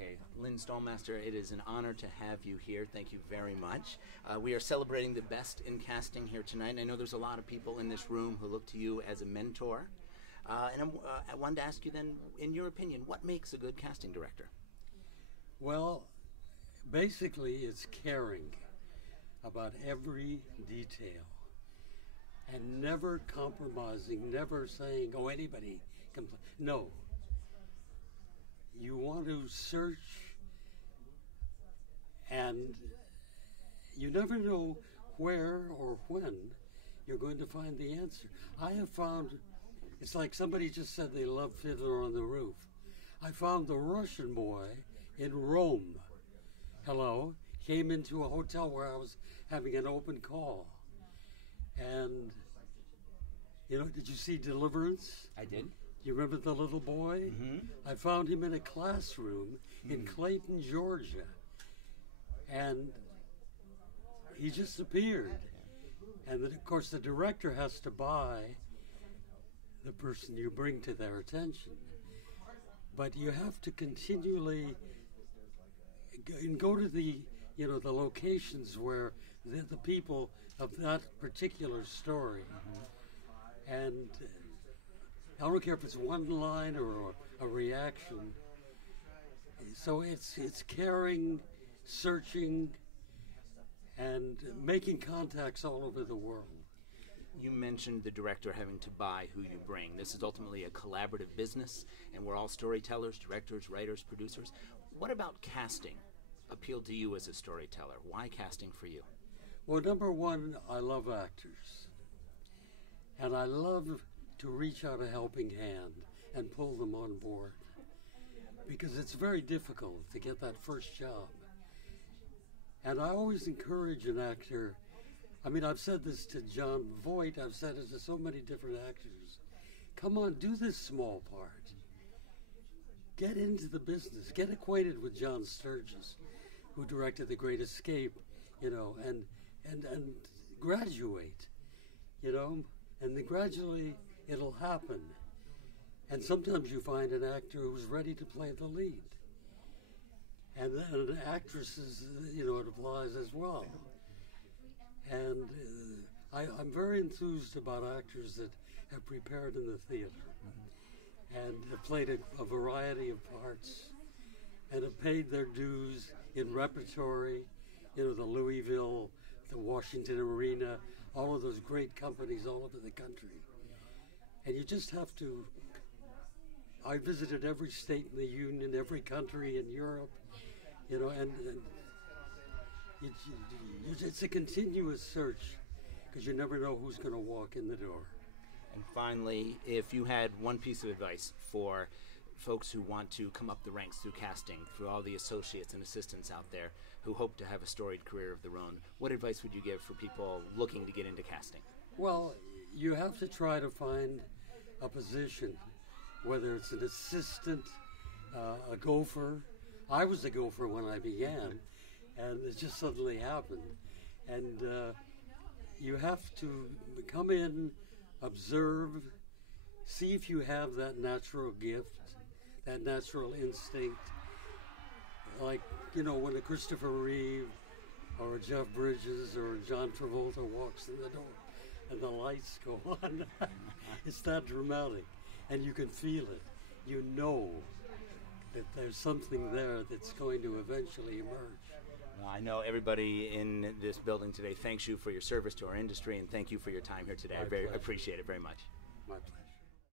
Okay, Lynn Stalmaster, it is an honor to have you here. Thank you very much. We are celebrating the best in casting here tonight, and I know there's a lot of people in this room who look to you as a mentor. I wanted to ask you then, in your opinion, what makes a good casting director? Well, basically it's caring about every detail and never compromising, never saying, oh, anybody can play. No. You want to search, and you never know where or when you're going to find the answer. I have found, it's like somebody just said they love Fiddler on the Roof. I found the Russian boy in Rome. Hello, came into a hotel where I was having an open call. And, you know, did you see Deliverance? I did. You remember the little boy? Mm-hmm. I found him in a classroom in Clayton, Georgia. And he just appeared. And then, of course, the director has to buy the person you bring to their attention. But you have to continually go to the, you know, the locations where the people of that particular story. And I don't care if it's one line or a reaction. So it's caring, searching, and making contacts all over the world. You mentioned the director having to buy who you bring. This is ultimately a collaborative business, and we're all storytellers, directors, writers, producers. What about casting appealed to you as a storyteller? Why casting for you? Well, number one, I love actors. And I love to reach out a helping hand and pull them on board, because it's very difficult to get that first job. And I always encourage an actor. I mean, I've said this to John Voight, I've said it to so many different actors. Come on, do this small part. Get into the business. Get acquainted with John Sturges, who directed The Great Escape, you know, and graduate, you know, and then gradually it'll happen. And sometimes you find an actor who's ready to play the lead. And then actresses, you know, it applies as well. And I'm very enthused about actors that have prepared in the theater and have played a variety of parts and have paid their dues in repertory, you know, the Louisville, the Washington Arena, all of those great companies all over the country. And you just have to, I visited every state in the Union, every country in Europe, you know, and it's a continuous search, because you never know who's going to walk in the door. And finally, if you had one piece of advice for folks who want to come up the ranks through casting, for all the associates and assistants out there who hope to have a storied career of their own, what advice would you give for people looking to get into casting? Well, you have to try to find a position, whether it's an assistant, a gopher. I was a gopher when I began, and it just suddenly happened. And you have to come in, observe, see if you have that natural gift, that natural instinct. Like, you know, when a Christopher Reeve or a Jeff Bridges or a John Travolta walks in the door and the lights go on, it's that dramatic, and you can feel it. You know that there's something there that's going to eventually emerge. Well, I know everybody in this building today thanks you for your service to our industry, and thank you for your time here today. I appreciate it very much. My pleasure.